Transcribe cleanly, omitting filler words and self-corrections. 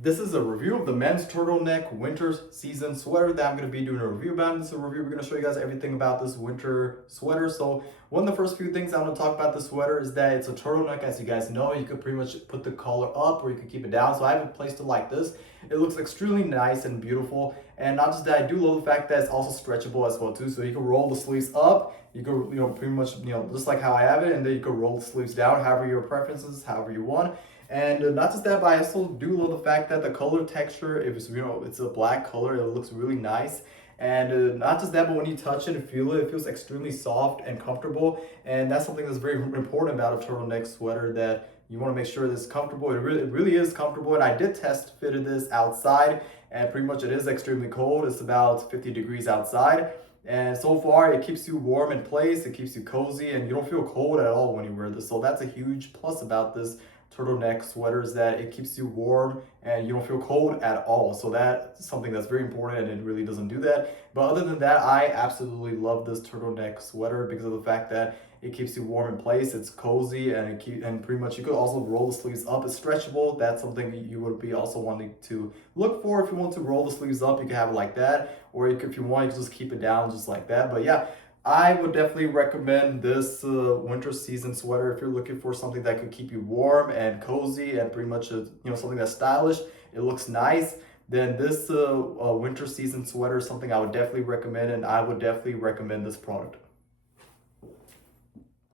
This is a review of the men's turtleneck winter season sweater that I'm going to be doing a review about. In this review, we're going to show you guys everything about this winter sweater. So one of the first few things I'm going to talk about the sweater is that it's a turtleneck. As you guys know, you could pretty much put the collar up or you could keep it down. So I haven't placed it like this. It looks extremely nice and beautiful. And not just that, I do love the fact that it's also stretchable as well too. So you can roll the sleeves up. You can, pretty much, just like how I have it. And then you can roll the sleeves down, however your preferences, however you want. And not just that, but I also do love the fact that the color texture, if it's it's a black color, it looks really nice. And not just that, but when you touch it and feel it, it feels extremely soft and comfortable. And that's something that's very important about a turtleneck sweater, that you want to make sure that it's comfortable. It really is comfortable. And I did test fitted this outside, and pretty much it is extremely cold. It's about 50 degrees outside. And so far, it keeps you warm in place, it keeps you cozy, and you don't feel cold at all when you wear this. So that's a huge plus about this turtleneck sweater, is that it keeps you warm and you don't feel cold at all. So that's something that's very important, and it really doesn't do that. But other than that, I absolutely love this turtleneck sweater because of the fact that it keeps you warm in place, it's cozy, and and pretty much you could also roll the sleeves up. It's stretchable. That's something you would be also wanting to look for. If you want to roll the sleeves up, you can have it like that, or if you want, you can just keep it down just like that. But yeah, I would definitely recommend this winter season sweater if you're looking for something that could keep you warm and cozy, and pretty much something that's stylish. It looks nice. Then this winter season sweater is something I would definitely recommend, and I would definitely recommend this product.